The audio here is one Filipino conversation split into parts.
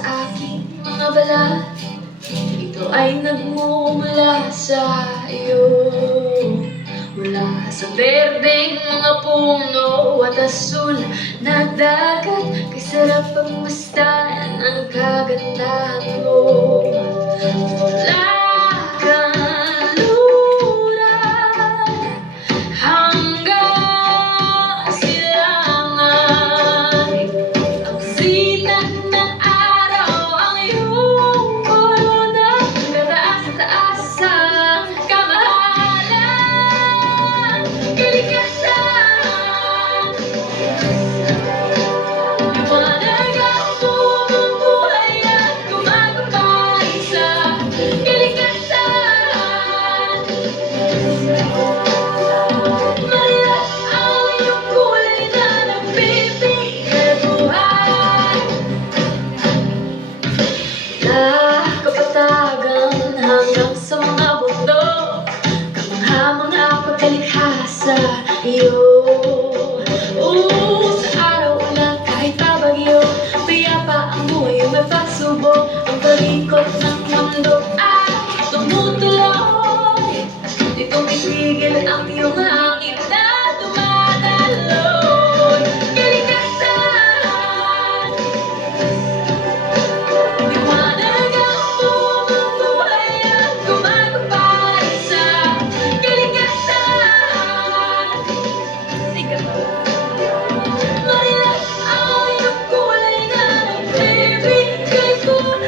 sa aking mga balat. Ito ay nagmumula sa iyo. Mula sa berdeng mga puno at asul na dagat, kay sarap pagmasdan ang kagandahan mo. Mula kanluran hanggang silangan, ang sinag ng araw ang iyong korona. Kataas-taas ang kamahalan, kalikasan. Liwanag ang bumubuhay at gumagabay sa kalikasan. Maliit ang iyong kulay na nagbibigay buhay. Mula kapatagan hanggang sa mga bundok, kamangha-mangha pagkalikha sa iyo. Sa araw ulan kahit pabagyo, payapa ang buhay may pagsubok. Ang palikot ng mundo ay tumutuloy, di tumitigil ang iyong hangin na dumadaloy. Kalikasan, liwanag ang bumubuhay at gumagabay sa kalikasan. Maliit ang iyong kulay na nagbibigay buhay.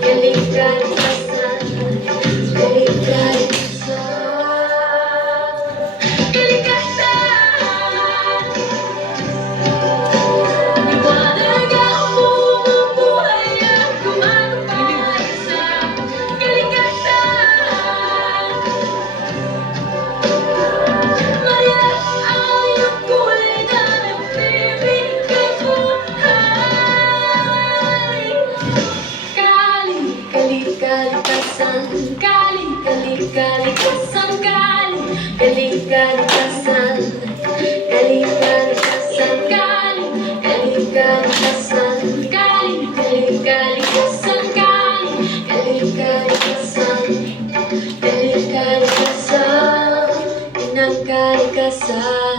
Kalikasan, kalikasan, kalikasan, liwanag ang bumubuhay at gumagabay sa kalikasan. Maliit ang iyong kulay na nagbibigay buhay. Kalikasan, kalikasan, kalikasan, kalikasan, kalikasan, kalikasan, kalikasan, kalikasan, kalikasan.